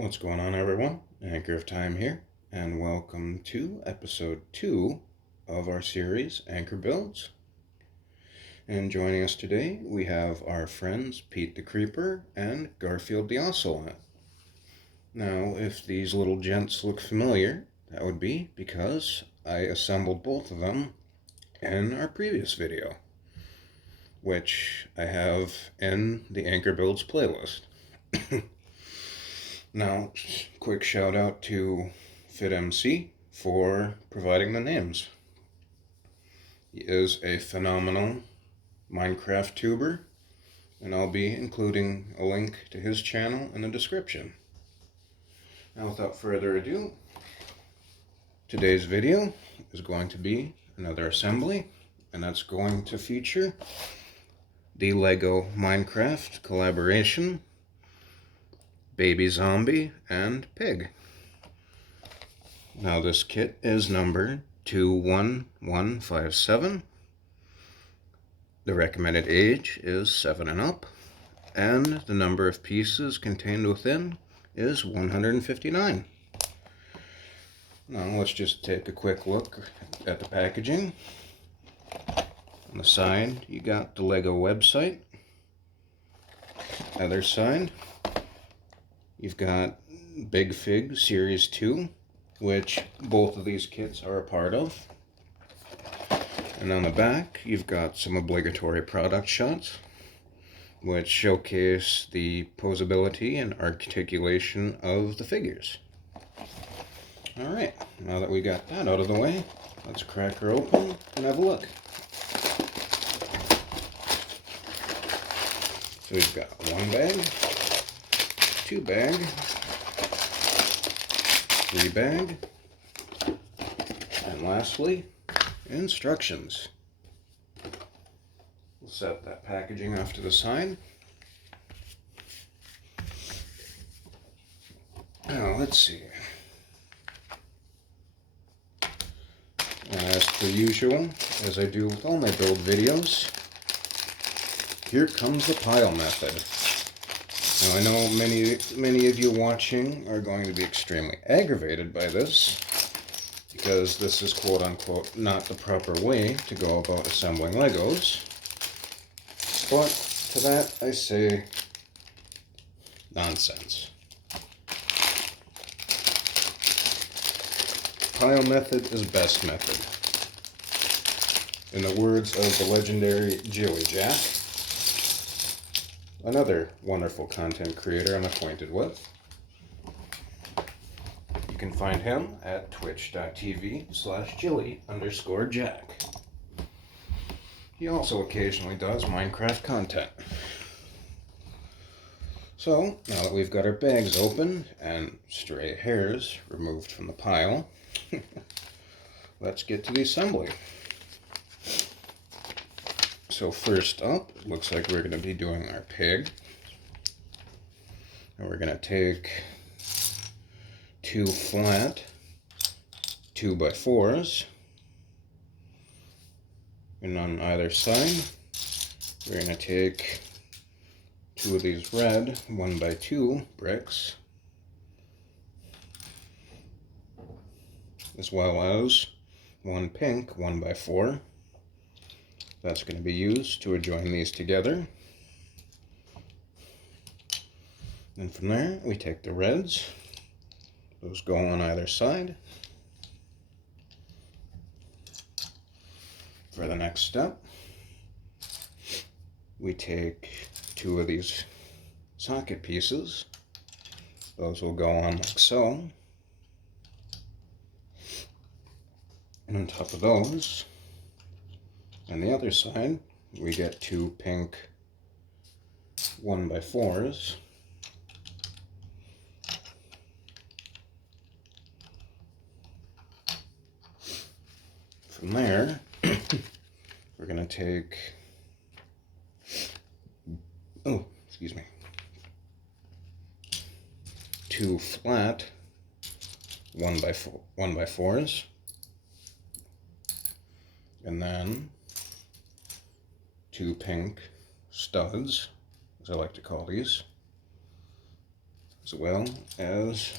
What's going on, everyone? Anchor of Time here, and welcome to episode 2 of our series, Anchor Builds. And joining us today, we have our friends Pete the Creeper and Garfield the Ocelot. Now, if these little gents look familiar, that would be because I assembled both of them in our previous video, which I have in the Anchor Builds playlist. Now, quick shout out to FitMC for providing the names. He is a phenomenal Minecraft tuber, and I'll be including a link to his channel in the description. Now, without further ado, today's video is going to be another assembly, and that's going to feature the LEGO Minecraft collaboration Baby Zombie and Pig. Now this kit is number 21157. The recommended age is 7 and up, and the number of pieces contained within is 159. Now let's just take a quick look at the packaging. On the side you got the LEGO website. Other side you've got BigFig Series 2, which both of these kits are a part of. And on the back, you've got some obligatory product shots, which showcase the posability and articulation of the figures. Alright, now that we got that out of the way, let's crack her open and have a look. So we've got one bag, 2 bag, 3 bag, and lastly, instructions. We'll set that packaging off to the side. Now let's see. As per usual, as I do with all my build videos, here comes the pile method. Now, I know many of you watching are going to be extremely aggravated by this, because this is quote-unquote not the proper way to go about assembling Legos. But to that I say, nonsense. Pile method is best method. In the words of the legendary Joey Jack, another wonderful content creator I'm acquainted with. You can find him at twitch.tv/Jilly_Jack. He also occasionally does Minecraft content. So, now that we've got our bags open and stray hairs removed from the pile, let's get to the assembly. So first up, it looks like we're going to be doing our pig. And we're going to take 2 flat 2x4s. And on either side, we're going to take 2 of these red 1x2 bricks, as well as 1 pink 1x4. That's going to be used to join these together. And from there, we take the reds. Those go on either side. For the next step, we take 2 of these socket pieces. Those will go on like so. And on top of those, on the other side, we get 2 pink 1x4s. From there, we're going to take, 2 flat 1x4s, and then 2 pink studs, as I like to call these. as well as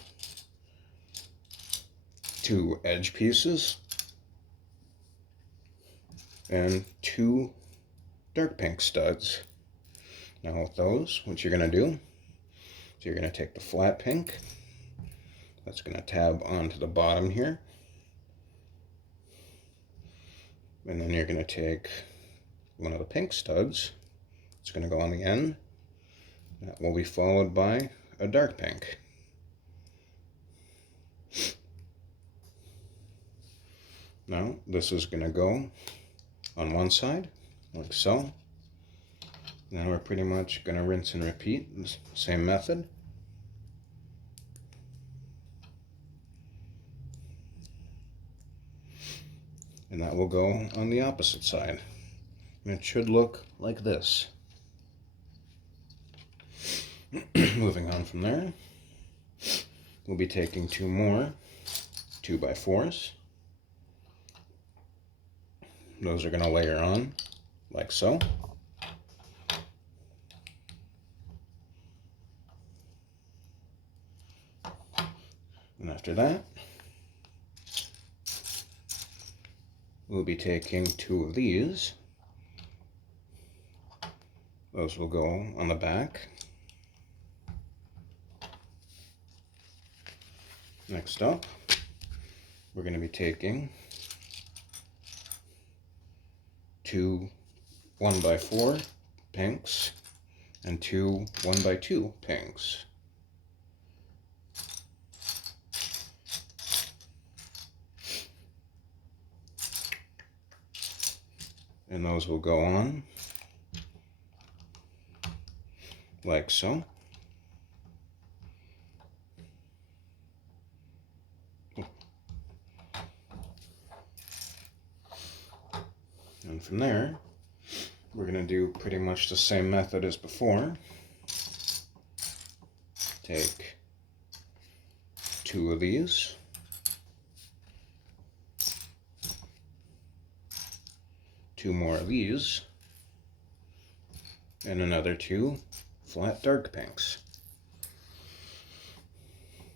2 edge pieces and 2 dark pink studs. Now with those, what you're going to do is you're going to take the flat pink, that's going to tab onto the bottom here, and then you're going to take one of the pink studs, it's going to go on the end, that will be followed by a dark pink. Now this is going to go on one side, like so. Now we're pretty much going to rinse and repeat the same method. And that will go on the opposite side. And it should look like this. Moving on from there, we'll be taking 2 more 2x4s. Those are going to layer on like so. And after that, we'll be taking 2 of these. Those will go on the back. Next up, we're going to be taking 2 1x4 pinks and 2 1x2 pinks. And those will go on like so. And from there, we're going to do pretty much the same method as before. Take 2 of these, two more of these, and another 2 flat dark pinks.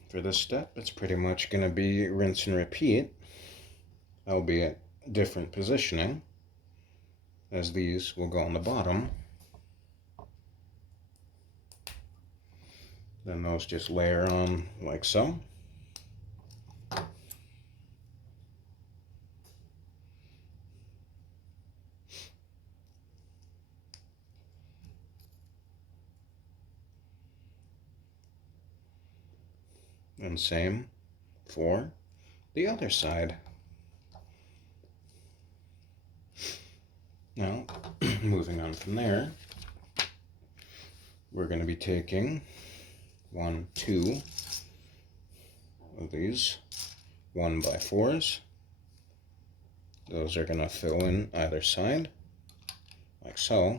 For this step, it's pretty much going to be rinse and repeat, albeit different positioning, as these will go on the bottom. Then those just layer on like so. And same for the other side. Now, moving on from there, we're going to be taking 1, 2 of these 1x4s. Those are going to fill in either side, like so.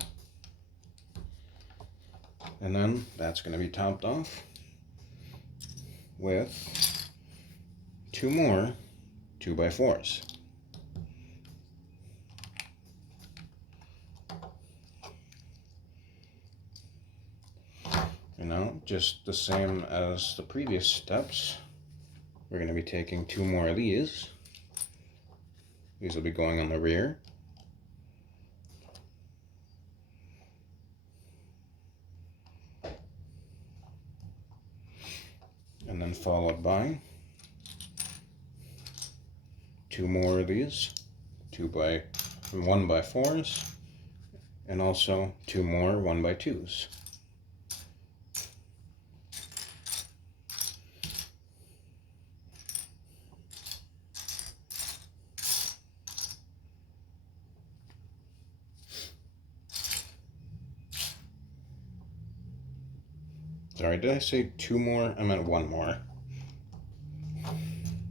And then that's going to be topped off with 2 more 2x4s. And now, just the same as the previous steps, we're going to be taking 2 more of these. These will be going on the rear. And then followed by 2 more of these 1x4s, and also 2 more 1x2s. Sorry, did I say 2 more? I meant 1 more.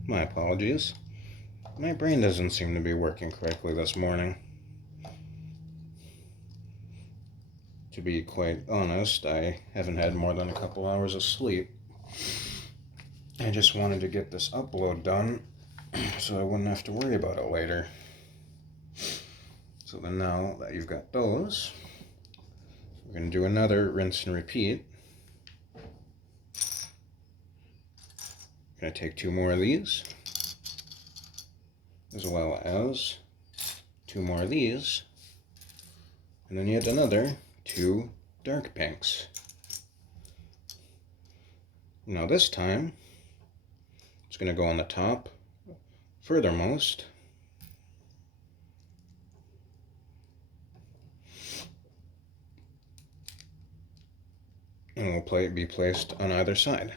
My apologies. My brain doesn't seem to be working correctly this morning. To be quite honest, I haven't had more than a couple hours of sleep. I just wanted to get this upload done so I wouldn't have to worry about it later. So then now that you've got those, we're going to do another rinse and repeat. going to take 2 more of these, as well as 2 more of these, and then yet another 2 dark pinks. Now this time, it's going to go on the top furthermost, and will be placed on either side.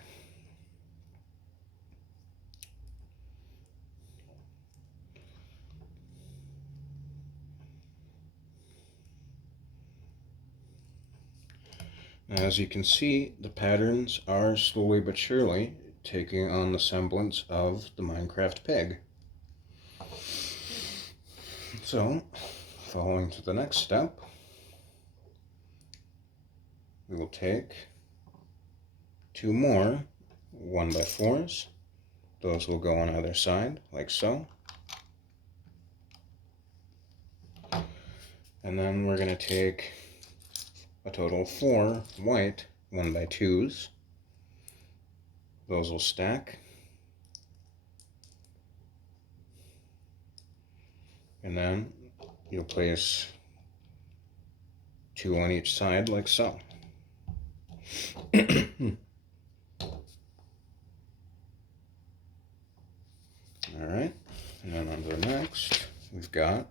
As you can see, the patterns are slowly but surely taking on the semblance of the Minecraft pig. So, following to the next step, we will take 2 more 1x4s. Those will go on either side, like so. And then we're going to take a total of 4 white 1x2s. Those will stack. And then you'll place 2 on each side, like so. Alright, and then on to the next, we've got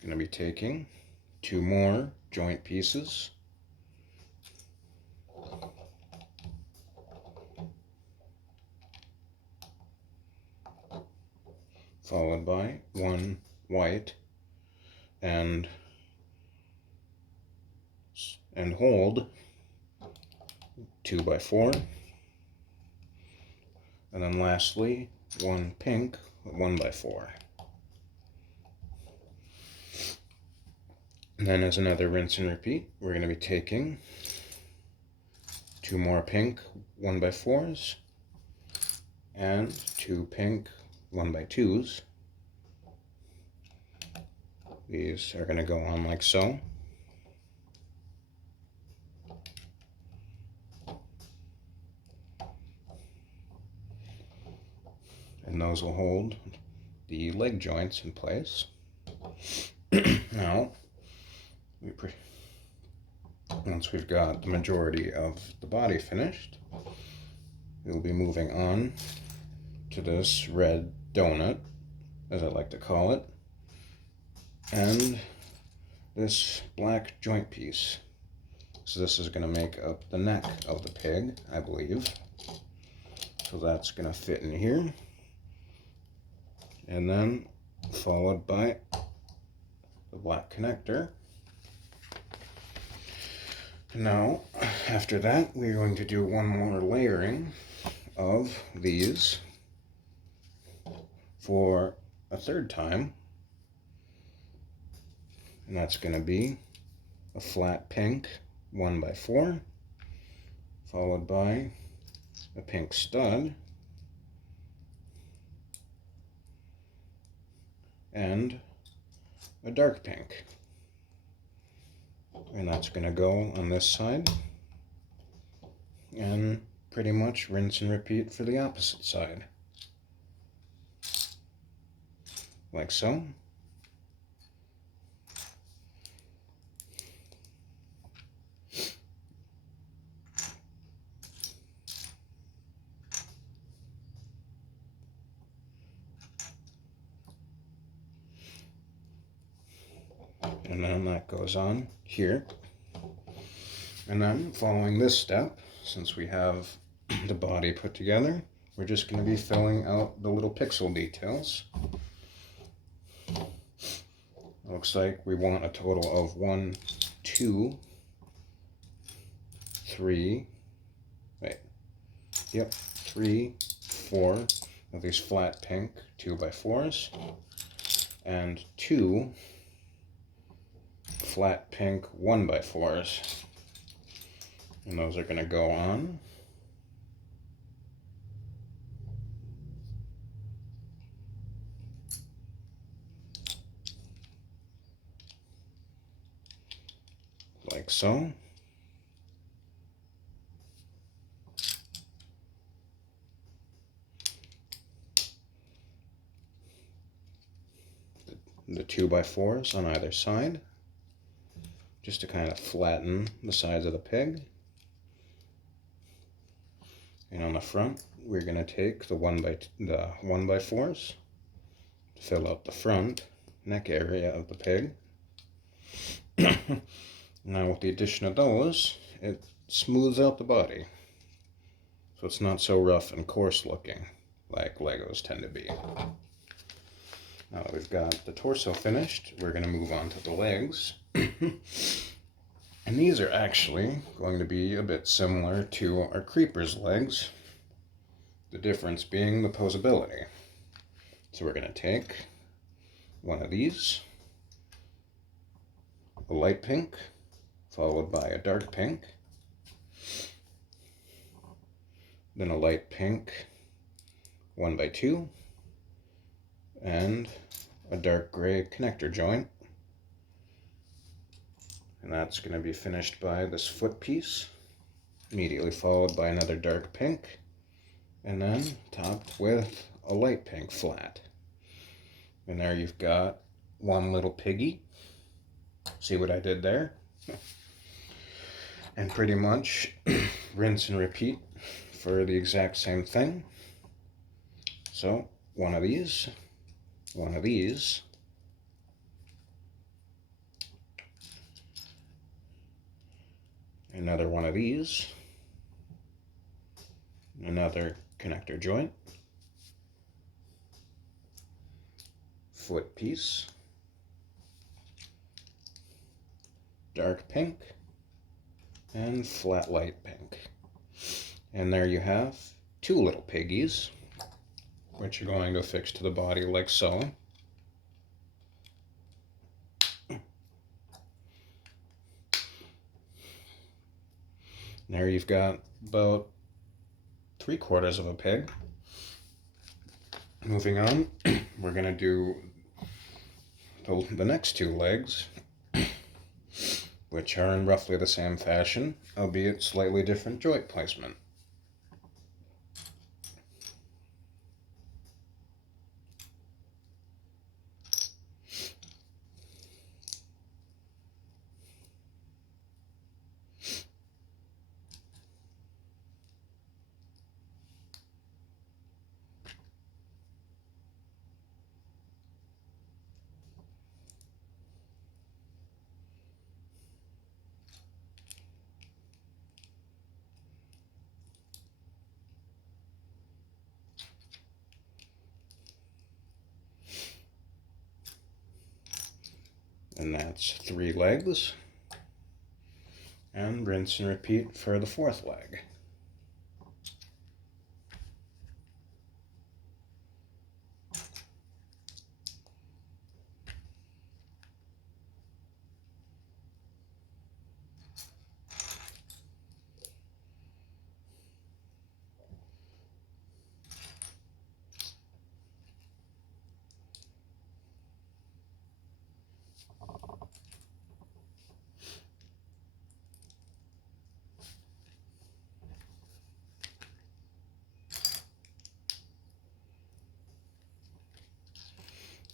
going to be taking 2 more joint pieces, followed by 1 white, and hold 2x4, and then lastly 1 pink 1x4. And then as another rinse and repeat, we're going to be taking 2 more pink 1x4s and 2 pink 1x2s. These are going to go on like so. And those will hold the leg joints in place. Now, once we've got the majority of the body finished, we'll be moving on to this red donut, as I like to call it, and this black joint piece. So this is going to make up the neck of the pig, I believe. So that's going to fit in here. And then followed by the black connector. Now, after that, we're going to do one more layering of these for a third time. And that's going to be a flat pink 1x4, followed by a pink stud, and a dark pink. And that's going to go on this side, and pretty much rinse and repeat for the opposite side, like so. And then that goes on here. And then following this step, since we have the body put together, we're just going to be filling out the little pixel details. Looks like we want a total of 1, 2, 3, 3, 4 of these flat pink 2x4s, and 2 flat pink 1x4s. And those are going to go on. like so. The 2x4s on either side, just to kind of flatten the sides of the pig. And on the front, we're going to take the 1x4s to fill out the front neck area of the pig. Now with the addition of those, it smooths out the body, so it's not so rough and coarse looking like Legos tend to be. Now that we've got the torso finished, we're going to move on to the legs. And these are actually going to be a bit similar to our creeper's legs, the difference being the posability. So we're going to take one of these, a light pink, followed by a dark pink, then a light pink 1x2, and a dark gray connector joint. And that's going to be finished by this foot piece, immediately followed by another dark pink, and then topped with a light pink flat. And there you've got one little piggy. See what I did there? And pretty much rinse and repeat for the exact same thing. So one of these, another one of these, another connector joint, foot piece, dark pink, and flat light pink. And there you have two little piggies, which are going to affix to the body like so. There you've got about 3/4 of a pig. Moving on, we're going to do the next two legs, which are in roughly the same fashion, albeit slightly different joint placement. And that's 3 legs. And rinse and repeat for the 4th leg.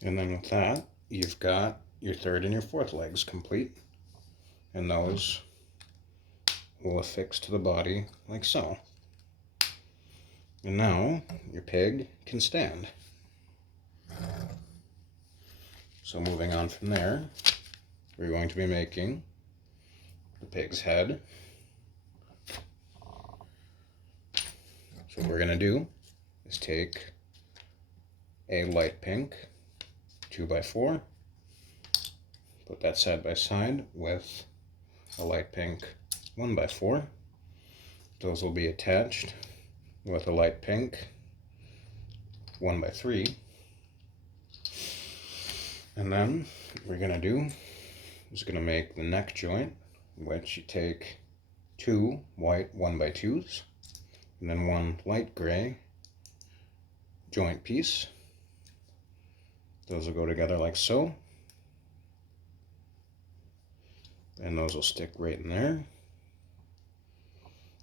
And then with that, you've got your 3rd and your 4th legs complete. And those will affix to the body like so. And now your pig can stand. So moving on from there, we're going to be making the pig's head. So what we're going to do is take a light pink 2x4, put that side by side with a light pink 1x4. Those will be attached with a light pink 1x3. And then what we're going to do is going to make the neck joint, which you take 2 white 1x2s and then 1 light gray joint piece. Those will go together like so. and those will stick right in there.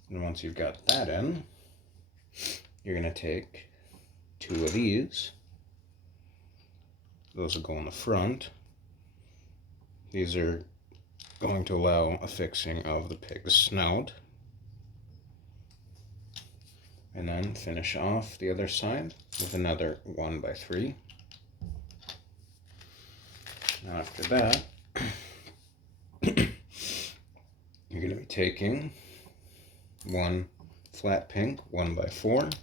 And once you've got that in, you're going to take 2 of these. Those will go in the front. These are going to allow a fixing of the pig's snout. And then finish off the other side with another 1x3. Now after that, you're going to be taking one flat pink 1x4,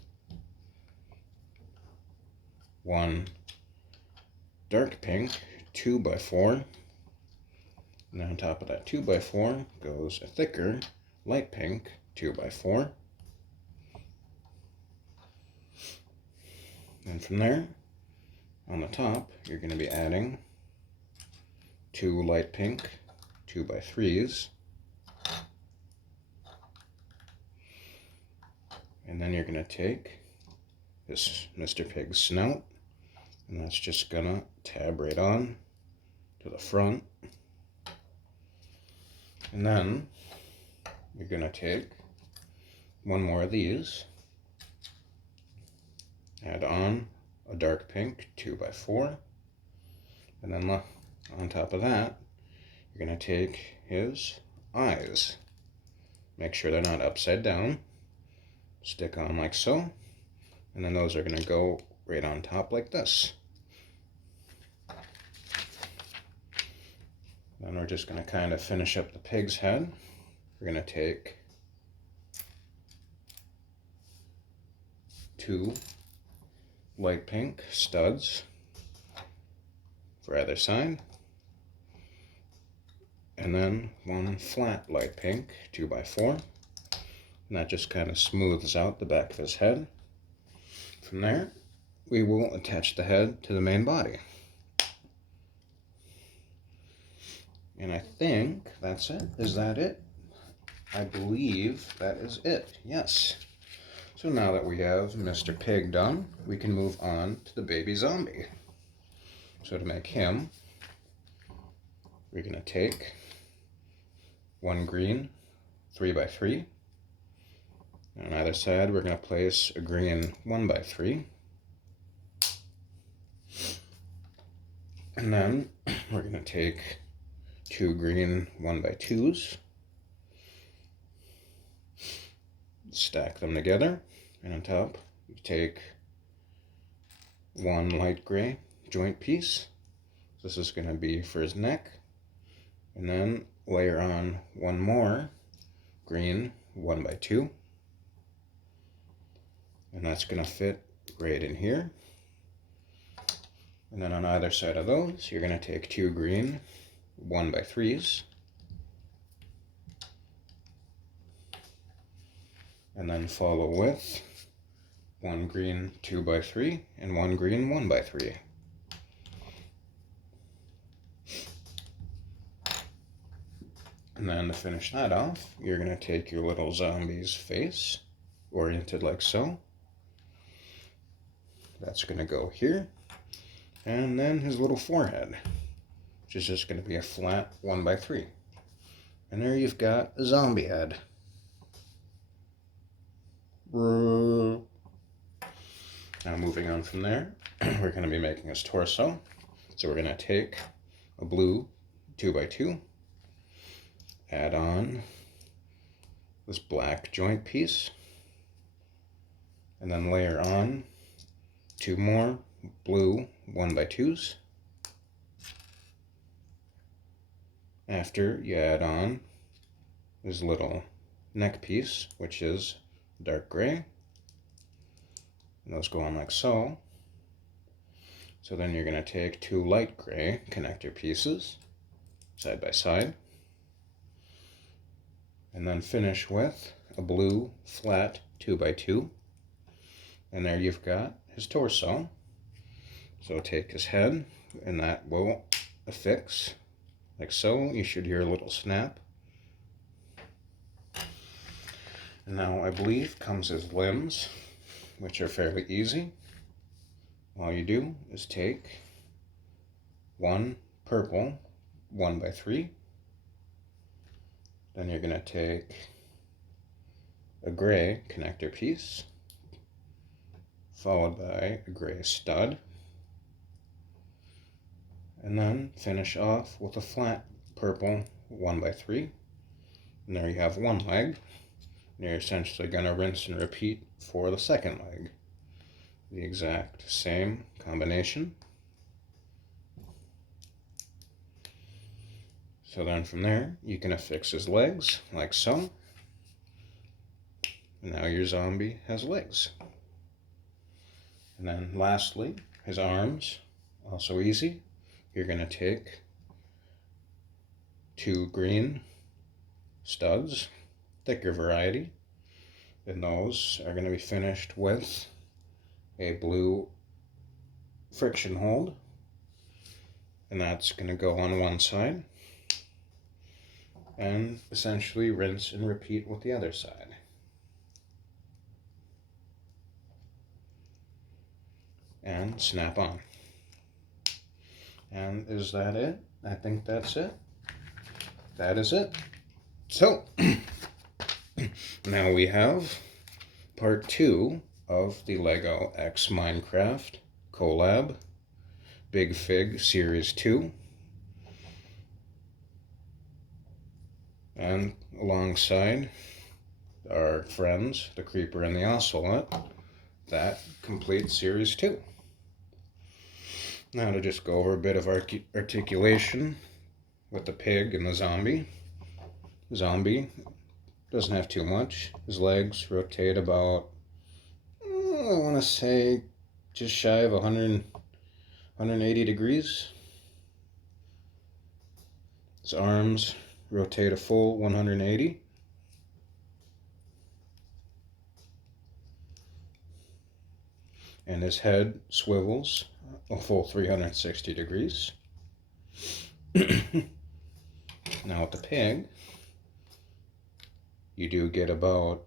one dark pink 2x4, and on top of that 2x4 goes a thicker light pink 2x4. And from there, on the top, you're going to be adding 2 light pink 2x3s. And then you're going to take this Mr. Pig's snout, and that's just going to tab right on to the front. And then you're going to take one more of these, add on a dark pink 2x4, and then on top of that, you're going to take his eyes. Make sure they're not upside down. Stick on like so, and then those are going to go right on top like this. Then we're just going to kind of finish up the pig's head. We're going to take 2 light pink studs for either side, and then 1 flat light pink 2x4. And that just kind of smooths out the back of his head. From there, we will attach the head to the main body. And I think that's it. Is that it? I believe that is it. Yes. So now that we have Mr. Pig done, we can move on to the baby zombie. So to make him, we're going to take 1 green 3x3. On either side, we're going to place a green 1x3. And then we're going to take 2 green 1x2s, stack them together, and on top, you take 1 light gray joint piece. This is going to be for his neck. And then layer on 1 more green 1x2. And that's going to fit right in here. And then on either side of those, you're going to take 2 green 1x3s. And then follow with 1 green 2x3 and 1 green 1x3. And then to finish that off, you're going to take your little zombie's face, oriented like so. That's going to go here. And then his little forehead, which is just going to be a flat 1x3. And there you've got a zombie head. Now moving on from there, we're going to be making his torso. So we're going to take a blue 2x2, add on this black joint piece, and then layer on 2 more blue 1x2s. After, you add on this little neck piece, which is dark gray. And those go on like so. So then you're going to take 2 light gray connector pieces, side by side, and then finish with a blue flat 2x2. And there you've got his torso. So take his head, and that will affix like so. You should hear a little snap. And now I believe comes his limbs, which are fairly easy. All you do is take 1 purple 1x3, Then you're going to take a gray connector piece, followed by a gray stud, and then finish off with a flat purple 1x3. And there you have one leg. And you're essentially going to rinse and repeat for the second leg. The exact same combination. So then from there, you can affix his legs, like so. And now your zombie has legs. And then lastly, his arms, also easy. You're going to take 2 green studs, thicker variety, and those are going to be finished with a blue friction hold, and that's going to go on one side, and essentially rinse and repeat with the other side. And snap on. And is that it? I think that's it. That is it. So, now we have part 2 of the LEGO X Minecraft collab, BigFig Series 2. And alongside our friends, the Creeper and the Ocelot, that completes Series 2. Now to just go over a bit of articulation with the pig and the zombie. The zombie doesn't have too much. His legs rotate about, I want to say, just shy of 180 degrees. His arms rotate a full 180. And his head swivels a full 360 degrees. Now with the pig, you do get about,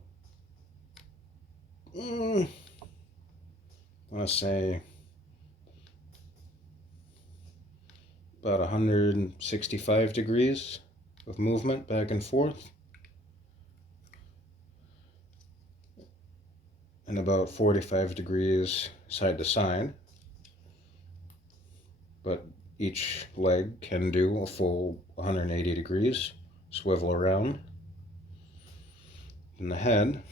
I want to say, about 165 degrees of movement back and forth, and about 45 degrees side to side. But each leg can do a full 180 degrees, swivel around. And the head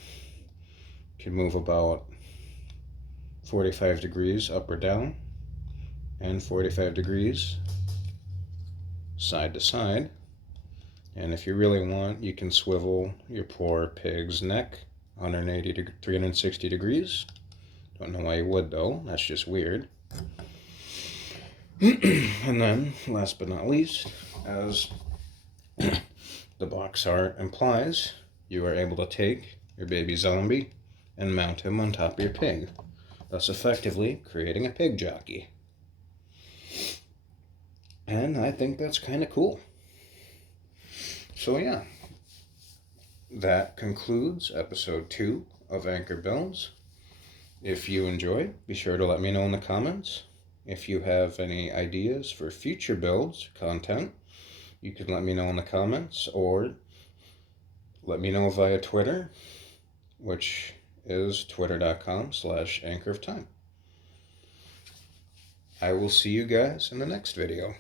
can move about 45 degrees up or down, and 45 degrees side to side. And if you really want, you can swivel your poor pig's neck 180 to 360 degrees. Don't know why you would though, that's just weird. And then, last but not least, as the box art implies, you are able to take your baby zombie and mount him on top of your pig, thus effectively creating a pig jockey. And I think that's kind of cool. So yeah, that concludes episode 2 of Anchor Builds. If you enjoyed, be sure to let me know in the comments. If you have any ideas for future builds, content, you can let me know in the comments, or let me know via Twitter, which is twitter.com/anchoroftime. I will see you guys in the next video.